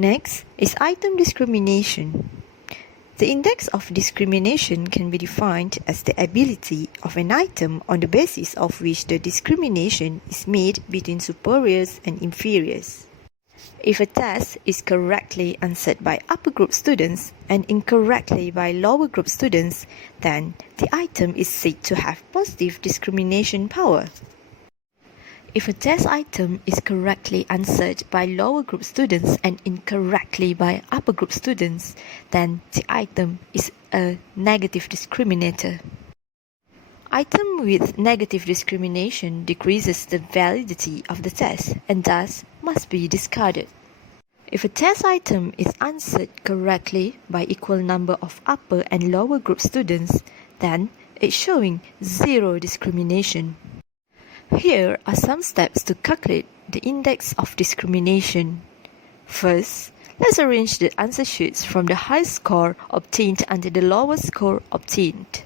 Next is item discrimination. The index of discrimination can be defined as the ability of an item on the basis of which the discrimination is made between superiors and inferiors. If a test is correctly answered by upper group students and incorrectly by lower group students, then the item is said to have positive discrimination power. If a test item is correctly answered by lower group students and incorrectly by upper group students, then the item is a negative discriminator. Item with negative discrimination decreases the validity of the test and thus must be discarded. If a test item is answered correctly by equal number of upper and lower group students, then it's showing zero discrimination. Here are some steps to calculate the index of discrimination. First, let's arrange the answer sheets from the highest score obtained until the lowest score obtained.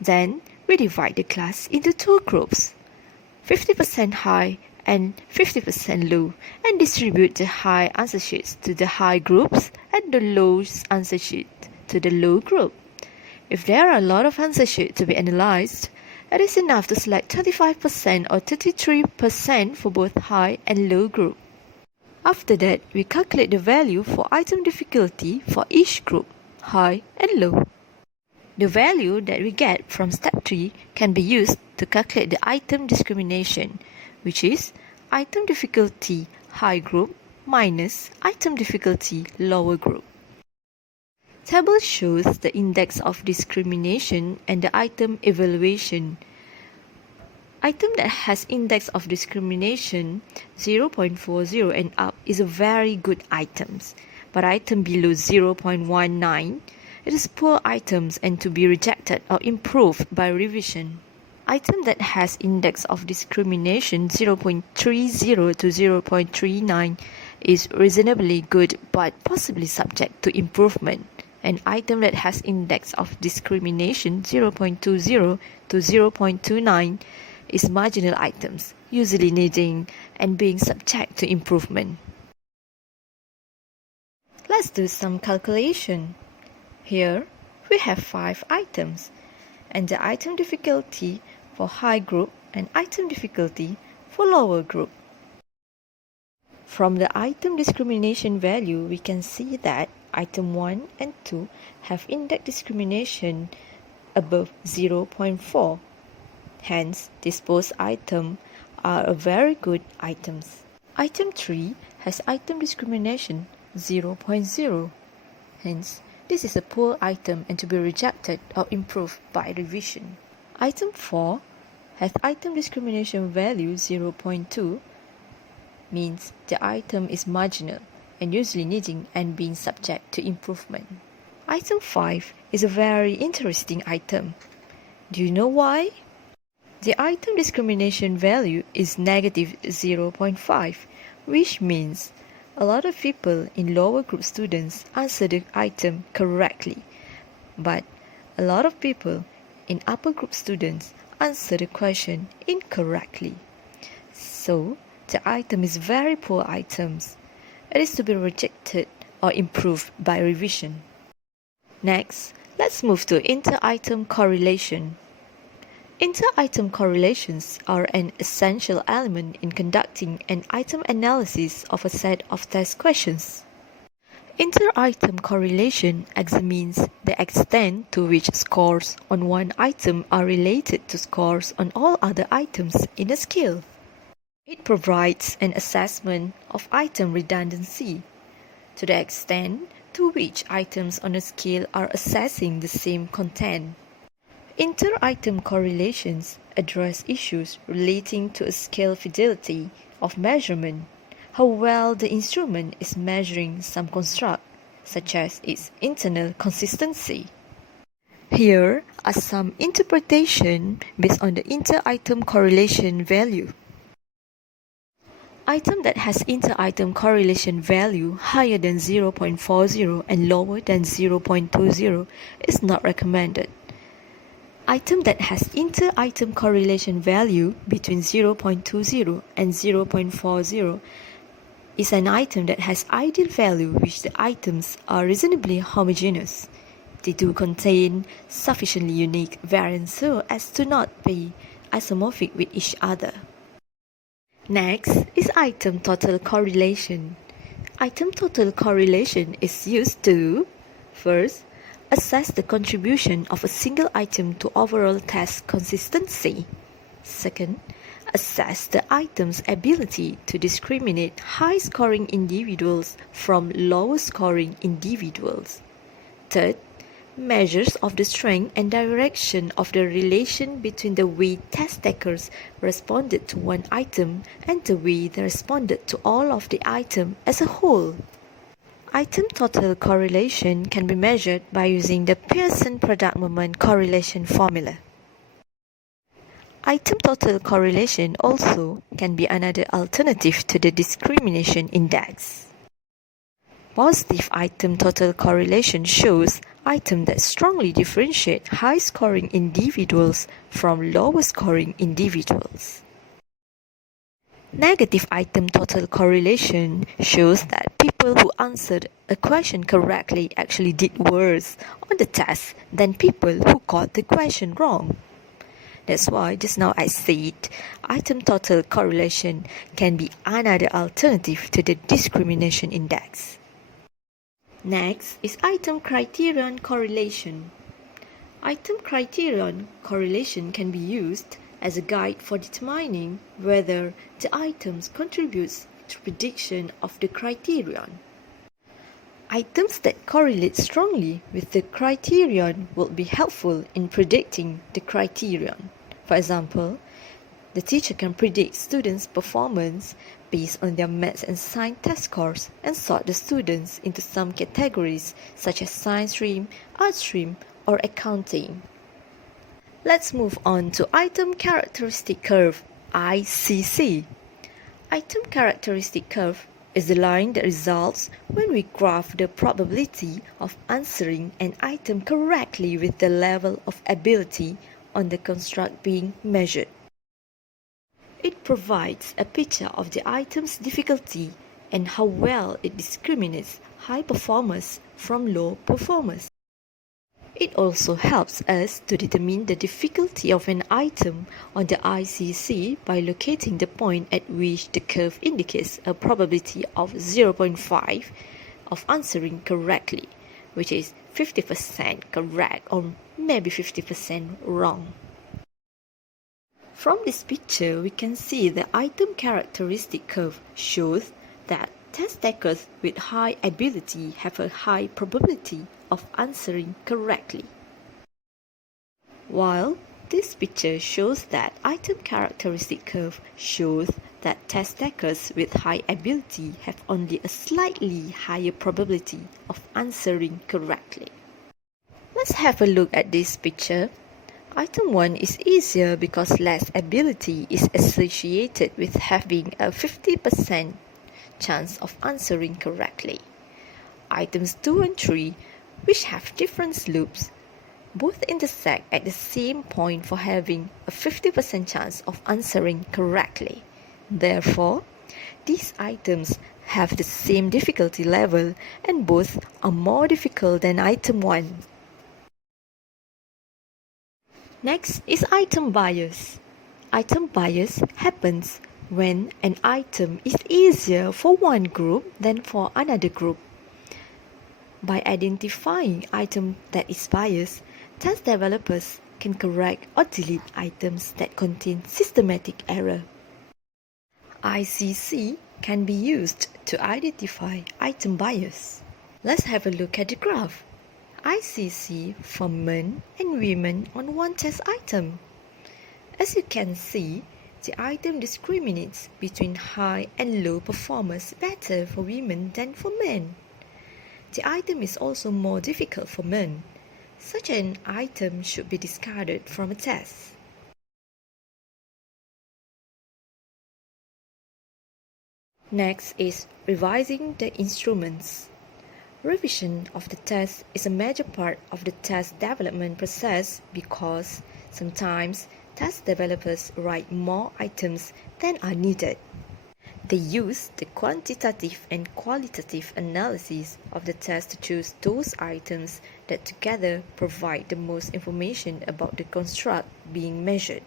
Then, we divide the class into two groups, 50% high and 50% low, and distribute the high answer sheets to the high groups and the low answer sheet to the low group. If there are a lot of answer sheets to be analyzed, it is enough to select 25% or 33% for both high and low group. After that, we calculate the value for item difficulty for each group, high and low. The value that we get from step 3 can be used to calculate the item discrimination, which is item difficulty high group minus item difficulty lower group. Table shows the index of discrimination and the item evaluation. Item that has index of discrimination 0.40 and up is a very good items, but item below 0.19, it is poor items and to be rejected or improved by revision. Item that has index of discrimination 0.30 to 0.39 is reasonably good but possibly subject to improvement. An item that has index of discrimination 0.20 to 0.29 is marginal items, usually needing and being subject to improvement. Let's do some calculation. Here, we have 5 items, and the item difficulty for high group and item difficulty for lower group. From the item discrimination value, we can see that item 1 and 2 have index discrimination above 0.4. Hence, these both items are very good items. Item 3 has item discrimination 0.0. Hence, this is a poor item and to be rejected or improved by revision. Item 4 has item discrimination value 0.2, means the item is marginal and usually needing and being subject to improvement. Item 5 is a very interesting item. Do you know why? The item discrimination value is negative 0.5, which means a lot of people in lower group students answer the item correctly, but a lot of people in upper group students answer the question incorrectly. So, the item is very poor items. It is to be rejected or improved by revision. Next, let's move to inter-item correlation. Inter-item correlations are an essential element in conducting an item analysis of a set of test questions. Inter-item correlation examines the extent to which scores on one item are related to scores on all other items in a scale. It provides an assessment of item redundancy to the extent to which items on a scale are assessing the same content. Inter-item correlations address issues relating to a scale fidelity of measurement, how well the instrument is measuring some construct, such as its internal consistency. Here are some interpretations based on the inter-item correlation value. Item that has inter-item correlation value higher than 0.40 and lower than 0.20 is not recommended. Item that has inter-item correlation value between 0.20 and 0.40 is an item that has ideal value which the items are reasonably homogeneous. They do contain sufficiently unique variants so as to not be isomorphic with each other. Next is item total correlation. Item total correlation is used to, first, assess the contribution of a single item to overall test consistency. Second, assess the item's ability to discriminate high-scoring individuals from lower-scoring individuals. Third, measures of the strength and direction of the relation between the way test takers responded to one item and the way they responded to all of the item as a whole. Item total correlation can be measured by using the Pearson product moment correlation formula. Item total correlation also can be another alternative to the discrimination index. Positive item total correlation shows items that strongly differentiate high-scoring individuals from lower-scoring individuals. Negative item total correlation shows that people who answered a question correctly actually did worse on the test than people who got the question wrong. That's why just now I said item total correlation can be another alternative to the discrimination index. Next is item criterion correlation. Item criterion correlation can be used as a guide for determining whether the items contributes to prediction of the criterion. Items that correlate strongly with the criterion will be helpful in predicting the criterion. For example, the teacher can predict students' performance based on their maths and science test scores and sort the students into some categories such as science stream, art stream, or accounting. Let's move on to item characteristic curve, ICC. Item characteristic curve is the line that results when we graph the probability of answering an item correctly with the level of ability on the construct being measured. It provides a picture of the item's difficulty and how well it discriminates high performers from low performers. It also helps us to determine the difficulty of an item on the ICC by locating the point at which the curve indicates a probability of 0.5 of answering correctly, which is 50% correct or maybe 50% wrong. From this picture, we can see the item characteristic curve shows that test takers with high ability have a high probability of answering correctly. While this picture shows that item characteristic curve shows that test takers with high ability have only a slightly higher probability of answering correctly. Let's have a look at this picture. Item 1 is easier because less ability is associated with having a 50% chance of answering correctly. Items 2 and 3, which have different slopes, both intersect at the same point for having a 50% chance of answering correctly. Therefore, these items have the same difficulty level and both are more difficult than item 1. Next is item bias. Item bias happens when an item is easier for one group than for another group. By identifying item that is biased, test developers can correct or delete items that contain systematic error. ICC can be used to identify item bias. Let's have a look at the graph. ICC for men and women on one test item. As you can see, the item discriminates between high and low performers better for women than for men. The item is also more difficult for men. Such an item should be discarded from a test. Next is revising the instruments. Revision of the test is a major part of the test development process because sometimes test developers write more items than are needed. They use the quantitative and qualitative analysis of the test to choose those items that together provide the most information about the construct being measured.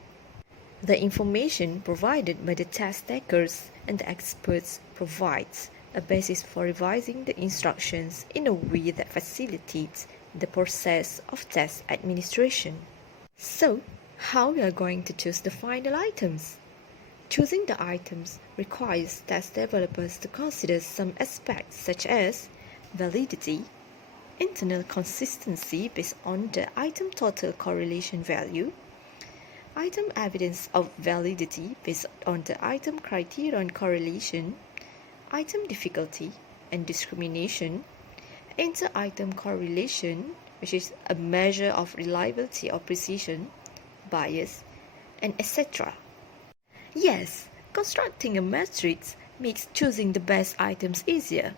The information provided by the test takers and the experts provides a basis for revising the instructions in a way that facilitates the process of test administration. So, how we are going to choose the final items? Choosing the items requires test developers to consider some aspects such as validity, internal consistency based on the item total correlation value, item evidence of validity based on the item criterion correlation, item difficulty and discrimination, inter-item correlation, which is a measure of reliability or precision, bias, and etc. Yes, constructing a matrix makes choosing the best items easier.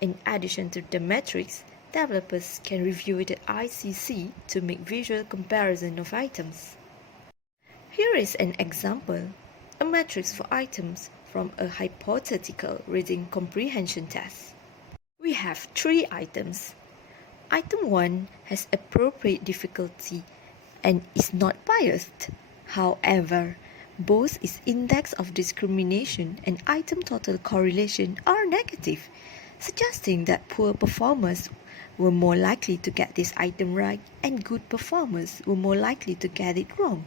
In addition to the matrix, developers can review the ICC to make visual comparison of items. Here is an example, a matrix for items from a hypothetical reading comprehension test. We have 3 items. Item 1 has appropriate difficulty and is not biased. However, both its index of discrimination and item total correlation are negative, suggesting that poor performers were more likely to get this item right and good performers were more likely to get it wrong.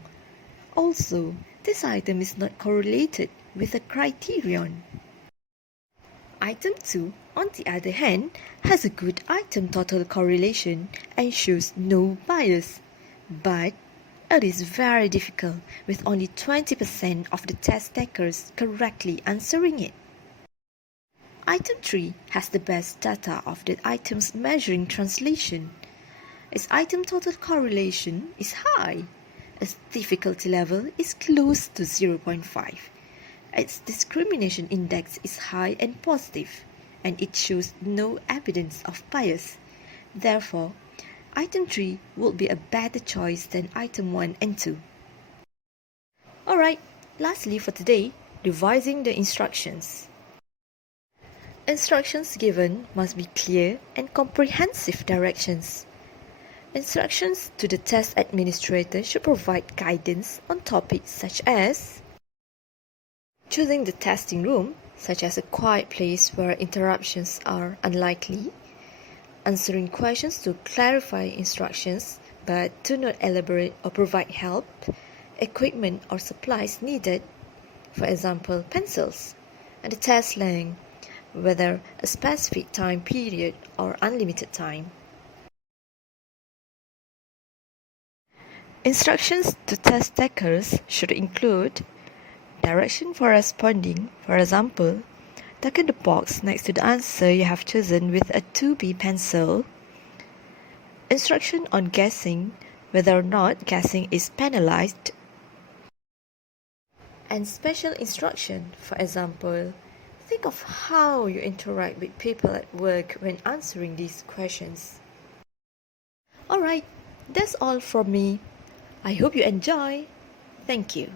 Also, this item is not correlated with a criterion. Item 2, on the other hand, has a good item total correlation and shows no bias, but it is very difficult with only 20% of the test takers correctly answering it. Item 3 has the best data of the items measuring translation. Its item total correlation is high. Its difficulty level is close to 0.5. Its discrimination index is high and positive, and it shows no evidence of bias. Therefore, Item 3 would be a better choice than Item 1 and 2. Alright, lastly for today, revising the instructions. Instructions given must be clear and comprehensive directions. Instructions to the test administrator should provide guidance on topics such as choosing the testing room, such as a quiet place where interruptions are unlikely, answering questions to clarify instructions but do not elaborate or provide help, equipment or supplies needed, for example pencils, and the test length, whether a specific time period or unlimited time. Instructions to test takers should include direction for responding, for example, darken the box next to the answer you have chosen with a 2B pencil. Instruction on guessing, whether or not guessing is penalized. And special instruction, for example, think of how you interact with people at work when answering these questions. Alright, that's all from me. I hope you enjoy. Thank you.